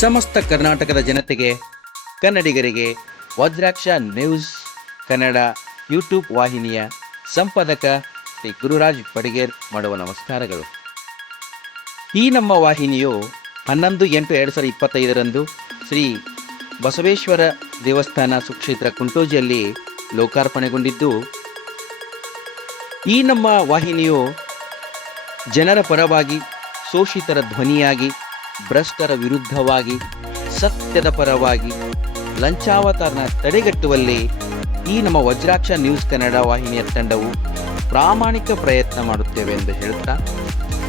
ಸಮಸ್ತ ಕರ್ನಾಟಕದ ಜನತೆಗೆ, ಕನ್ನಡಿಗರಿಗೆ ವಜ್ರಾಕ್ಷ ನ್ಯೂಸ್ ಕನ್ನಡ ಯೂಟ್ಯೂಬ್ ವಾಹಿನಿಯ ಸಂಪಾದಕ ಶ್ರೀ ಗುರುರಾಜ್ ಪಡಿಗೇರ್ ಮಾಡುವ ನಮಸ್ಕಾರಗಳು. ಈ ನಮ್ಮ ವಾಹಿನಿಯು ಹನ್ನೊಂದು ಎಂಟು ಎರಡು ಸಾವಿರದ ಇಪ್ಪತ್ತೈದರಂದು ಶ್ರೀ ಬಸವೇಶ್ವರ ದೇವಸ್ಥಾನ ಸುಕ್ಷೇತ್ರ ಕುಂಟೋಜಿಯಲ್ಲಿ ಲೋಕಾರ್ಪಣೆಗೊಂಡಿದ್ದು. ಈ ನಮ್ಮ ವಾಹಿನಿಯು ಜನರ ಪರವಾಗಿ ಶೋಷಿತರ ಧ್ವನಿಯಾಗಿ ಭ್ರಷ್ಟರ ವಿರುದ್ಧವಾಗಿ, ಸತ್ಯದ ಪರವಾಗಿ ಲಂಚಾವತಾರನ ತಡೆಗಟ್ಟುವಲ್ಲಿ ಈ ನಮ್ಮ ವಜ್ರಾಕ್ಷ ನ್ಯೂಸ್ ಕನ್ನಡ ವಾಹಿನಿಯ ತಂಡವು ಪ್ರಾಮಾಣಿಕ ಪ್ರಯತ್ನ ಮಾಡುತ್ತೇವೆ ಎಂದು ಹೇಳುತ್ತಾ,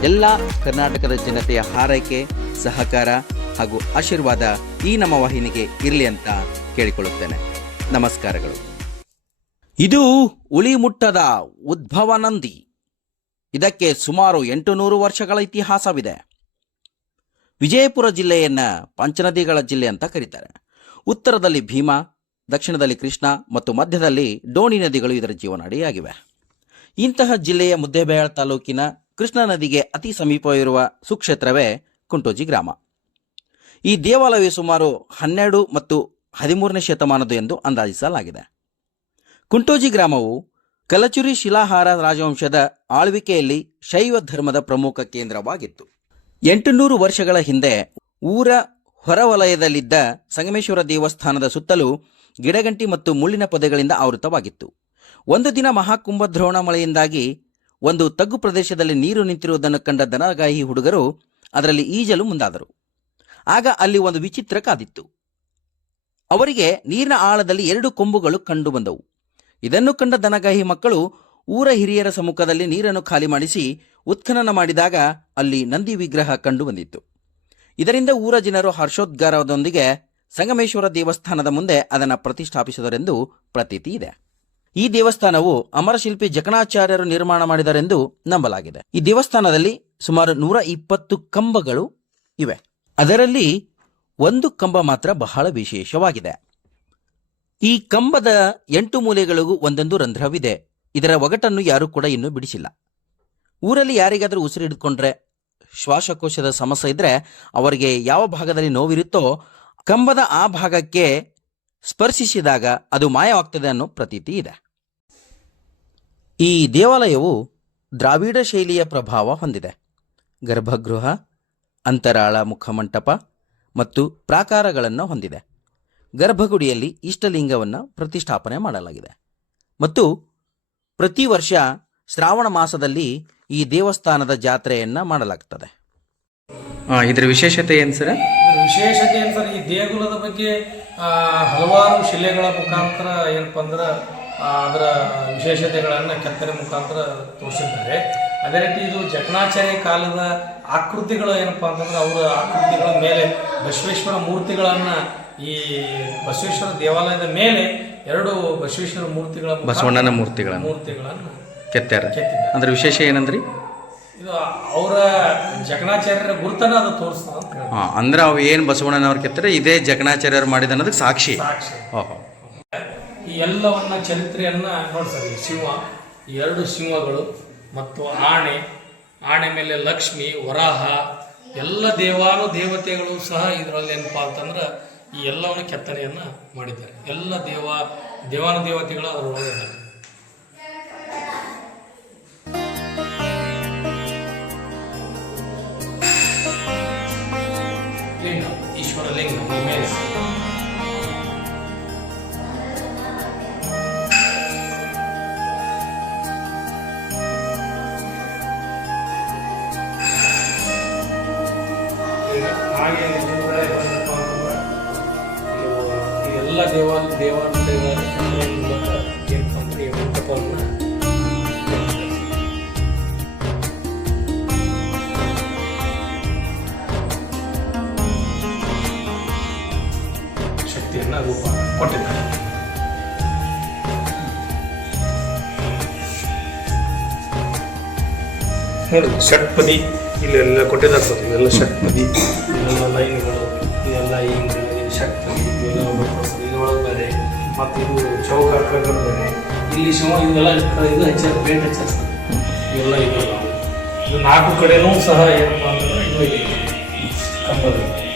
ಎಲ್ಲ ಕರ್ನಾಟಕದ ಜನತೆಯ ಹಾರೈಕೆ, ಸಹಕಾರ ಹಾಗೂ ಆಶೀರ್ವಾದ ಈ ನಮ್ಮ ವಾಹಿನಿಗೆ ಇರಲಿ ಅಂತ ಕೇಳಿಕೊಳ್ಳುತ್ತೇನೆ. ನಮಸ್ಕಾರಗಳು. ಇದು ಉಳಿ ಮುಟ್ಟದ ಉದ್ಭವ ನಂದಿ ಇದಕ್ಕೆ ಸುಮಾರು ಎಂಟು ನೂರು ವರ್ಷಗಳ ಇತಿಹಾಸವಿದೆ. ವಿಜಯಪುರ ಜಿಲ್ಲೆಯನ್ನ ಪಂಚನದಿಗಳ ಜಿಲ್ಲೆ ಅಂತ ಕರೀತಾರೆ. ಉತ್ತರದಲ್ಲಿ ಭೀಮಾ, ದಕ್ಷಿಣದಲ್ಲಿ ಕೃಷ್ಣ ಮತ್ತು ಮಧ್ಯದಲ್ಲಿ ಡೋಣಿ ನದಿಗಳು ಇದರ ಜೀವನಾಡಿಯಾಗಿವೆ. ಇಂತಹ ಜಿಲ್ಲೆಯ ಮುದ್ದೇಬೇಳ ತಾಲೂಕಿನ ಕೃಷ್ಣಾ ನದಿಗೆ ಅತಿ ಸಮೀಪವಿರುವ ಸುಕ್ಷೇತ್ರವೇ ಕುಂಟೋಜಿ ಗ್ರಾಮ. ಈ ದೇವಾಲಯವು ಸುಮಾರು ಹನ್ನೆರಡು ಮತ್ತು ಹದಿಮೂರನೇ ಶತಮಾನದ್ದು ಎಂದು ಅಂದಾಜಿಸಲಾಗಿದೆ. ಕುಂಟೋಜಿ ಗ್ರಾಮವು ಕಲಚುರಿ ಶಿಲಾಹಾರ ರಾಜವಂಶದ ಆಳ್ವಿಕೆಯಲ್ಲಿ ಶೈವ ಧರ್ಮದ ಪ್ರಮುಖ ಕೇಂದ್ರವಾಗಿತ್ತು. ಎಂಟುನೂರು ವರ್ಷಗಳ ಹಿಂದೆ ಊರ ಹೊರವಲಯದಲ್ಲಿದ್ದ ಸಂಗಮೇಶ್ವರ ದೇವಸ್ಥಾನದ ಸುತ್ತಲೂ ಗಿಡಗಂಟಿ ಮತ್ತು ಮುಳ್ಳಿನ ಪೊದೆಗಳಿಂದ ಆವೃತವಾಗಿತ್ತು. ಒಂದು ದಿನ ಮಹಾಕುಂಭದ್ರೋಣ ಮಳೆಯಿಂದಾಗಿ ಒಂದು ತಗ್ಗು ಪ್ರದೇಶದಲ್ಲಿ ನೀರು ನಿಂತಿರುವುದನ್ನು ಕಂಡ ದನಗಾಹಿ ಹುಡುಗರು ಅದರಲ್ಲಿ ಈಜಲು ಮುಂದಾದರು. ಆಗ ಅಲ್ಲಿ ಒಂದು ವಿಚಿತ್ರ ಕಾದಿತ್ತು. ಅವರಿಗೆ ನೀರಿನ ಆಳದಲ್ಲಿ ಎರಡು ಕೊಂಬುಗಳು ಕಂಡುಬಂದವು ಇದನ್ನು ಕಂಡ ದನಗಾಹಿ ಮಕ್ಕಳು ಊರ ಹಿರಿಯರ ಸಮ್ಮುಖದಲ್ಲಿ ನೀರನ್ನು ಖಾಲಿ ಮಾಡಿಸಿ ಉತ್ಖನನ ಮಾಡಿದಾಗ ಅಲ್ಲಿ ನಂದಿ ವಿಗ್ರಹ ಕಂಡು ಬಂದಿತ್ತು. ಇದರಿಂದ ಊರ ಜನರು ಹರ್ಷೋದ್ಗಾರದೊಂದಿಗೆ ಸಂಗಮೇಶ್ವರ ದೇವಸ್ಥಾನದ ಮುಂದೆ ಅದನ್ನು ಪ್ರತಿಷ್ಠಾಪಿಸಿದರೆಂದು ಪ್ರತೀತಿ ಇದೆ. ಈ ದೇವಸ್ಥಾನವು ಅಮರಶಿಲ್ಪಿ ಜಕಣಾಚಾರ್ಯರು ನಿರ್ಮಾಣ ಮಾಡಿದರೆಂದು ನಂಬಲಾಗಿದೆ. ಈ ದೇವಸ್ಥಾನದಲ್ಲಿ ಸುಮಾರು ನೂರ ಇಪ್ಪತ್ತು ಕಂಬಗಳು ಇವೆ. ಅದರಲ್ಲಿ ಒಂದು ಕಂಬ ಮಾತ್ರ ಬಹಳ ವಿಶೇಷವಾಗಿದೆ. ಈ ಕಂಬದ ಎಂಟು ಮೂಲೆಗಳಿಗೂ ಒಂದೊಂದು ರಂಧ್ರವಿದೆ. ಇದರ ಒಗಟನ್ನು ಯಾರೂ ಕೂಡ ಇನ್ನೂ ಬಿಡಿಸಿಲ್ಲ. ಊರಲ್ಲಿ ಯಾರಿಗಾದರೂ ಉಸಿರು ಹಿಡ್ಕೊಂಡ್ರೆ, ಶ್ವಾಸಕೋಶದ ಸಮಸ್ಯೆ ಇದ್ರೆ ಅವರಿಗೆ ಯಾವ ಭಾಗದಲ್ಲಿ ನೋವಿರುತ್ತೋ ಕಂಬದ ಆ ಭಾಗಕ್ಕೆ ಸ್ಪರ್ಶಿಸಿದಾಗ ಅದು ಮಾಯವಾಗ್ತದೆ ಅನ್ನೋ ಪ್ರತೀತಿ ಇದೆ. ಈ ದೇವಾಲಯವು ದ್ರಾವಿಡ ಶೈಲಿಯ ಪ್ರಭಾವ ಹೊಂದಿದೆ. ಗರ್ಭಗೃಹ, ಅಂತರಾಳ ಮುಖಮಂಟಪ ಮತ್ತು ಪ್ರಾಕಾರಗಳನ್ನು ಹೊಂದಿದೆ. ಗರ್ಭಗುಡಿಯಲ್ಲಿ ಇಷ್ಟಲಿಂಗವನ್ನು ಪ್ರತಿಷ್ಠಾಪನೆ ಮಾಡಲಾಗಿದೆ. ಮತ್ತು ಪ್ರತಿ ವರ್ಷ ಶ್ರಾವಣ ಮಾಸದಲ್ಲಿ ಈ ದೇವಸ್ಥಾನದ ಜಾತ್ರೆಯನ್ನು ಮಾಡಲಾಗ್ತದೆ. ಇದರ ವಿಶೇಷತೆ ಏನು ಸರ್? ಇದ್ರ ವಿಶೇಷತೆ ಏನು ಸರ್ ಈ ದೇಗುಲದ ಬಗ್ಗೆ ಆ, ಹಲವಾರು ಶಿಲೆಗಳ ಮುಖಾಂತರ ಏನಪ್ಪ ಅಂದ್ರೆ ಅದರ ವಿಶೇಷತೆಗಳನ್ನು ಕೆತ್ತನೆ ಮುಖಾಂತರ ತೋರಿಸಿದ್ದಾರೆ. ಅದೇ ರೀತಿ ಇದು ಜಕಣಾಚಾರ್ಯ ಕಾಲದ ಆಕೃತಿಗಳು ಏನಪ್ಪ ಅಂತಂದ್ರೆ ಅವರ ಆಕೃತಿಗಳ ಮೇಲೆ ಬಸವೇಶ್ವರ ಮೂರ್ತಿಗಳನ್ನ ಈ ಬಸವೇಶ್ವರ ದೇವಾಲಯದ ಮೇಲೆ ಎರಡು ಬಸವೇಶ್ವರ ಮೂರ್ತಿಗಳ ಬಸವಣ್ಣನ ಮೂರ್ತಿಗಳನ್ನು ಮೂರ್ತಿಗಳನ್ನು ಕೆತ್ತಾರ ಅಂದ್ರೆ ವಿಶೇಷ ಏನಂದ್ರಿ? ಇದು ಅವರ ಜಕಣಾಚಾರ್ಯರ ಗುರುತನ್ನ ಅದು ತೋರಿಸ್ತಾ. ಹಾಂ ಅಂದ್ರೆ ಅವು ಏನು ಬಸವಣ್ಣನವ್ರು ಕೆತ್ತಾರೆ ಇದೇ ಜಗಣಾಚಾರ್ಯರು ಮಾಡಿದ ಅನ್ನೋದಕ್ಕೆ ಸಾಕ್ಷಿ. ಸಾಕ್ಷಿ. ಓಹೋ. ಈ ಎಲ್ಲವನ್ನ ಚರಿತ್ರೆಯನ್ನ ನೋಡ್ತಾರೆ ಸಿಂಹ ಎರಡು ಸಿಂಹಗಳು ಮತ್ತು ಆಣೆ ಆಣೆ ಮೇಲೆ ಲಕ್ಷ್ಮಿ ವರಾಹ ಎಲ್ಲ ದೇವಾನು ದೇವತೆಗಳು ಸಹ ಇದರಲ್ಲಿ ಏನಪ್ಪಾ ಅಂತಂದ್ರೆ ಈ ಎಲ್ಲವನ್ನು ಕೆತ್ತನೆಯನ್ನು ಮಾಡಿದ್ದಾರೆ ಎಲ್ಲ ದೇವ ದೇವಾನು ದೇವತೆಗಳು ಅದರೊಳಗೆ. ಲಿಂಗ ಈಶ್ವರ ದೇವಾಲ ದೇವಾಲಯಗಳ ಮೂಲಕ ಏನಪ್ಪ ಅಂದ್ರೆ ಶಕ್ತಿಯನ್ನು ರೂಪ ಕೊಟ್ಟಿದ್ದಾರೆ. ನೋಡಿ ಷಟ್ಪದಿ. ಇಲ್ಲೆಲ್ಲ ಕೊಟ್ಟಿದ್ದಾರೆ ಇವೆಲ್ಲ ಷಟ್ಪದಿ. ಮತ್ತು ಇದು ಚೌಕ ಬೇರೆ ಇಲ್ಲಿ ಶಿವ, ಇವೆಲ್ಲ ಇದು ಹೆಚ್ಚಾರ ಪೇಂಟ್ ಹಚ್ಚಾರ ಸರ್ ಇವೆಲ್ಲ ಇದೆಲ್ಲ. ಇದು ನಾಲ್ಕು ಕಡೆನೂ ಸಹ ಏನಪ್ಪ ಅಂದ್ರೆ ಇದು ಇದೆ ಕಂಬದಲ್ಲಿ